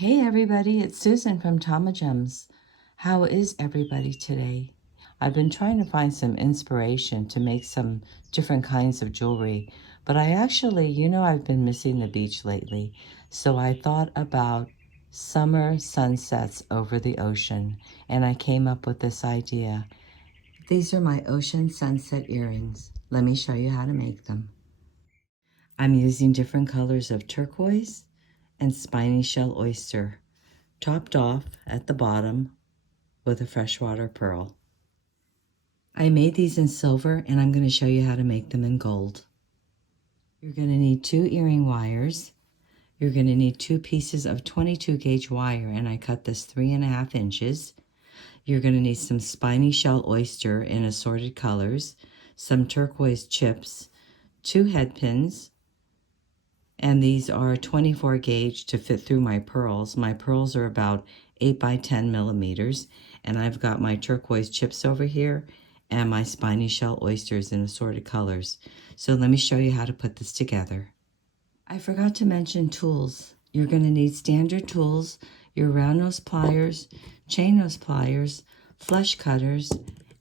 Hey everybody, it's Susan from Tamagems. How is everybody today? I've been trying to find some inspiration to make some different kinds of jewelry, but I've been missing the beach lately, so I thought about summer sunsets over the ocean, and I came up with this idea. These are my ocean sunset earrings. Let me show you how to make them. I'm using different colors of turquoise and spiny shell oyster, topped off at the bottom with a freshwater pearl. I made these in silver and I'm going to show you how to make them in gold. You're going to need 2 earring wires. You're going to need 2 pieces of 22 gauge wire, and I cut this 3.5 inches. You're going to need some spiny shell oyster in assorted colors, some turquoise chips, 2 headpins, and these are 24 gauge to fit through my pearls. My pearls are about 8 by 10 millimeters, and I've got my turquoise chips over here and my spiny shell oysters in assorted colors. So let me show you how to put this together. I forgot to mention tools. You're going to need standard tools, your round nose pliers, chain nose pliers, flush cutters,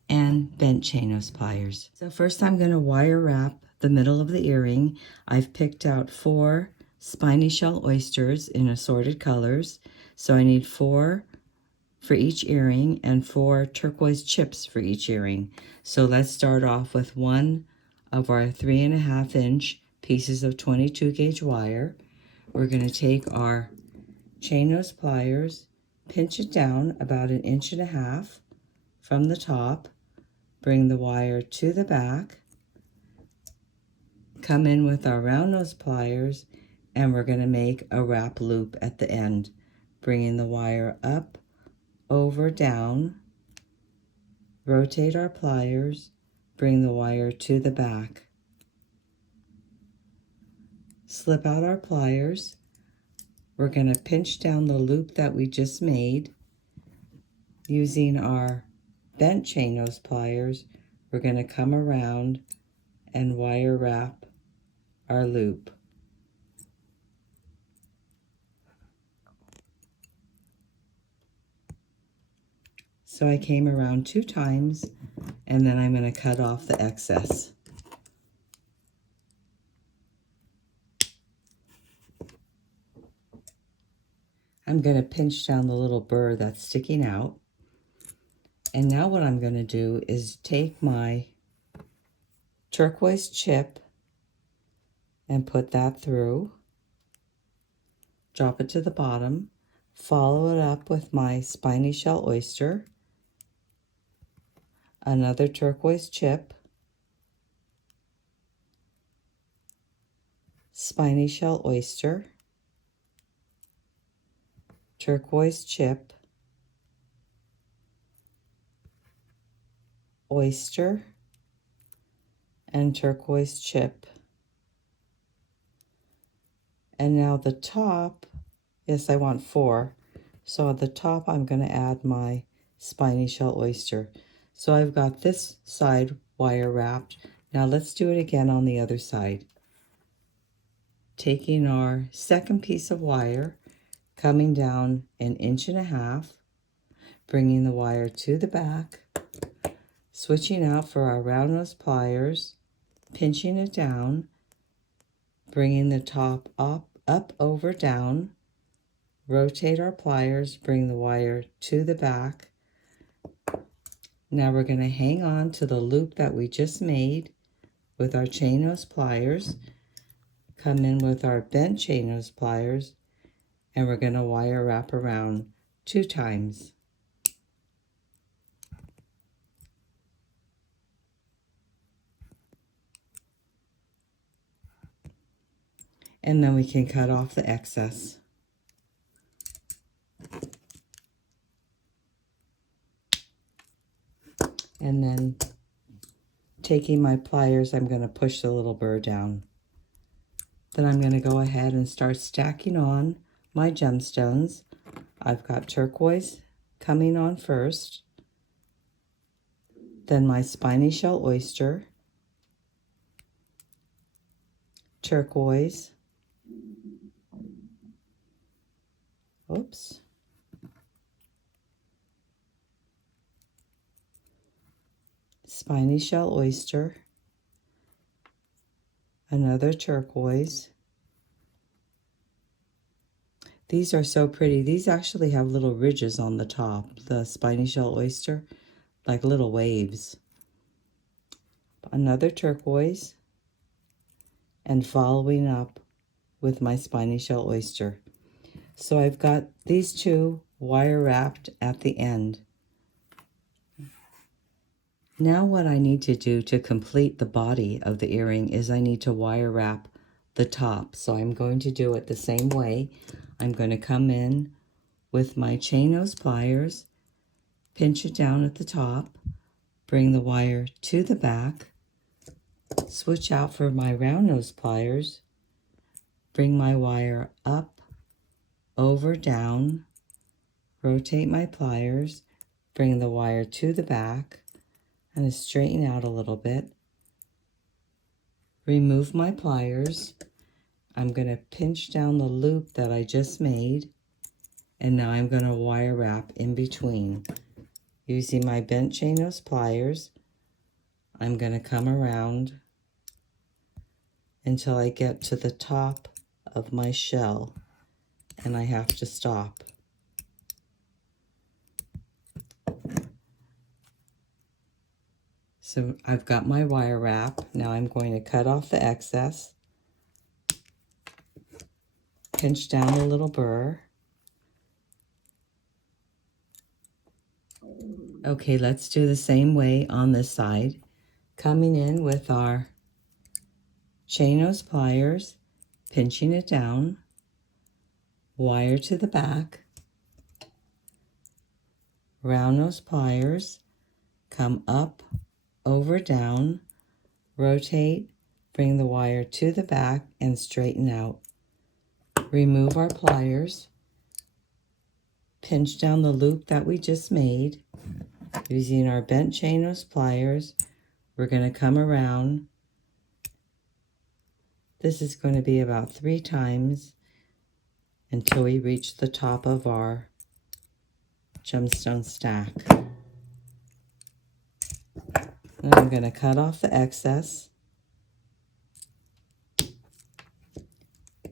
and bent chain nose pliers. So first I'm going to wire wrap the middle of the earring. I've picked out 4 spiny shell oysters in assorted colors. So I need 4 for each earring and 4 turquoise chips for each earring. So let's start off with one of our 3.5 inch pieces of 22 gauge wire. We're going to take our chain nose pliers, pinch it down about 1.5 inches from the top, bring the wire to the back, come in with our round nose pliers, and we're going to make a wrap loop at the end, bringing the wire up, over, down, rotate our pliers, bring the wire to the back, slip out our pliers. We're going to pinch down the loop that we just made. Using our bent chain nose pliers, we're going to come around and wire wrap our loop. So I came around 2 times, and then I'm going to cut off the excess. I'm going to pinch down the little burr that's sticking out. And now what I'm going to do is take my turquoise chip and put that through, drop it to the bottom, follow it up with my spiny shell oyster, another turquoise chip, spiny shell oyster, turquoise chip, oyster, and turquoise chip. And now the top, yes, I want 4. So at the top, I'm going to add my spiny shell oyster. So I've got this side wire wrapped. Now let's do it again on the other side. Taking our second piece of wire, coming down 1.5 inches, bringing the wire to the back, switching out for our round nose pliers, pinching it down, bringing the top up, over, down, rotate our pliers, bring the wire to the back. Now we're going to hang on to the loop that we just made with our chain nose pliers, come in with our bent chain nose pliers, and we're going to wire wrap around 2 times. And then we can cut off the excess. And then taking my pliers, I'm going to push the little burr down. Then I'm going to go ahead and start stacking on my gemstones. I've got turquoise coming on first, then my spiny shell oyster, turquoise, Oops. Spiny shell oyster, another turquoise. These are so pretty. These actually have little ridges on the top, the spiny shell oyster, like little waves. Another turquoise, and following up with my spiny shell oyster. So I've got these two wire wrapped at the end. Now what I need to do to complete the body of the earring is I need to wire wrap the top. So I'm going to do it the same way. I'm going to come in with my chain nose pliers, pinch it down at the top, bring the wire to the back, switch out for my round nose pliers, bring my wire up, over, down, rotate my pliers, bring the wire to the back, and straighten out a little bit. Remove my pliers. I'm going to pinch down the loop that I just made, and now I'm going to wire wrap in between. Using my bent chain nose pliers, I'm going to come around until I get to the top of my shell, and I have to stop. So I've got my wire wrap. Now I'm going to cut off the excess, pinch down a little burr. Okay, let's do the same way on this side. Coming in with our chain nose pliers, pinching it down, wire to the back, round nose pliers, come up, over, down, rotate, bring the wire to the back and straighten out. Remove our pliers, pinch down the loop that we just made. Using our bent chain nose pliers, we're going to come around. This is going to be about 3 times until we reach the top of our gemstone stack. And I'm going to cut off the excess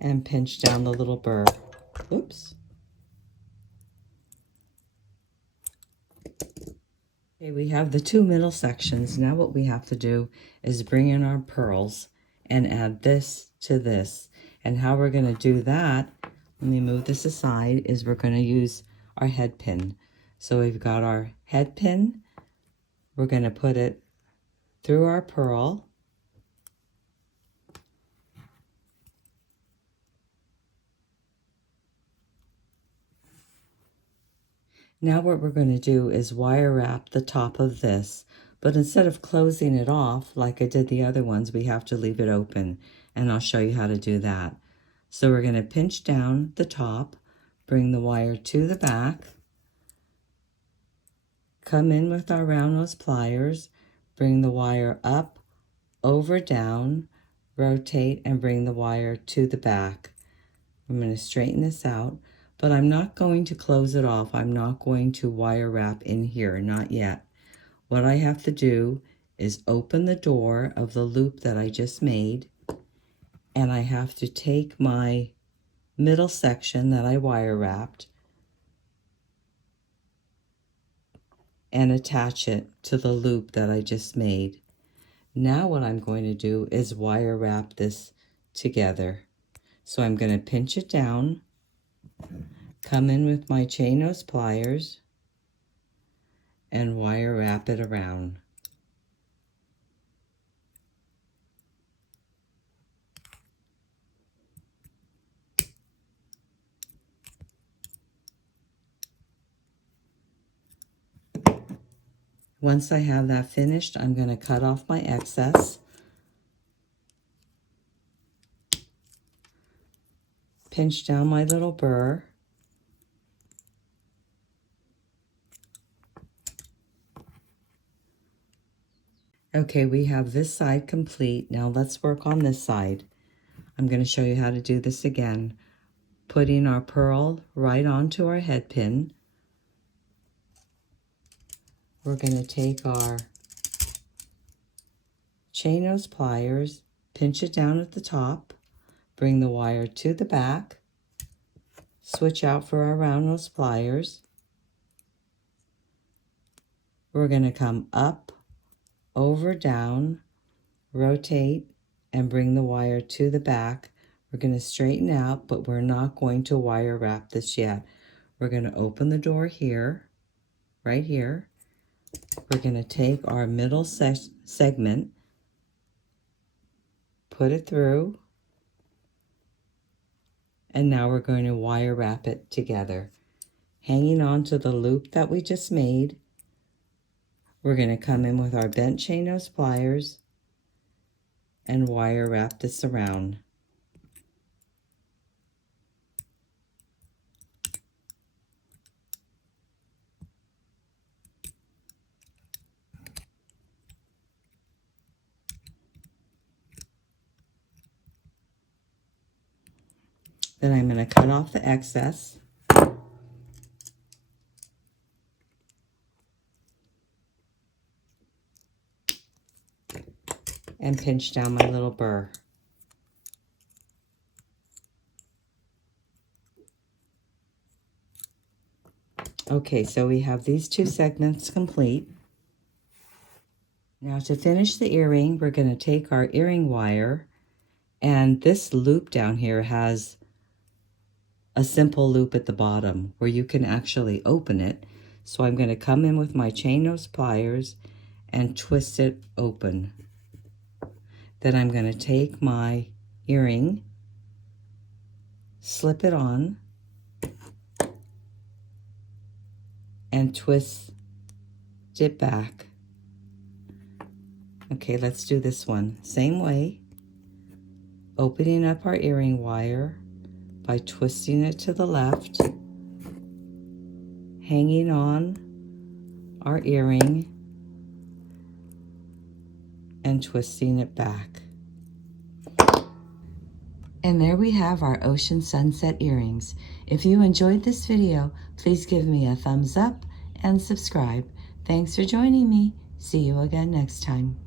and pinch down the little burr. Oops. Okay, we have the 2 middle sections. Now what we have to do is bring in our pearls and add this to this. And how we're going to do that, let me move this aside, is we're going to use our head pin. So we've got our head pin. We're going to put it through our pearl. Now what we're going to do is wire wrap the top of this, but instead of closing it off like I did the other ones, we have to leave it open, and I'll show you how to do that. So we're going to pinch down the top, bring the wire to the back, come in with our round nose pliers, bring the wire up, over, down, rotate, and bring the wire to the back. I'm going to straighten this out, but I'm not going to close it off. I'm not going to wire wrap in here, not yet. What I have to do is open the door of the loop that I just made, and I have to take my middle section that I wire wrapped and attach it to the loop that I just made. Now what I'm going to do is wire wrap this together. So I'm going to pinch it down, come in with my chain nose pliers, and wire wrap it around. Once I have that finished, I'm going to cut off my excess, pinch down my little burr, okay, we have this side complete. Now let's work on this side. I'm going to show you how to do this again. putting our pearl right onto our head pin. We're going to take our chain nose pliers, pinch it down at the top, bring the wire to the back, switch out for our round nose pliers. We're going to come up, over, down, rotate, and bring the wire to the back. We're going to straighten out, but we're not going to wire wrap this yet. We're going to open the door here, right here. We're going to take our middle segment, put it through, and now we're going to wire wrap it together. Hanging on to the loop that we just made, we're going to come in with our bent chain nose pliers and wire wrap this around. Then I'm going to cut off the excess. And pinch down my little burr. Okay, so we have these two segments complete. Now to finish the earring, we're going to take our earring wire, and this loop down here has a simple loop at the bottom where you can actually open it. So I'm going to come in with my chain nose pliers and twist it open. Then I'm going to take my earring, slip it on, and twist it back. Okay, let's do this one. Same way, opening up our earring wire by twisting it to the left, hanging on our earring, and twisting it back. And there we have our ocean sunset earrings. If you enjoyed this video, please give me a thumbs up and subscribe. Thanks for joining me. See you again next time.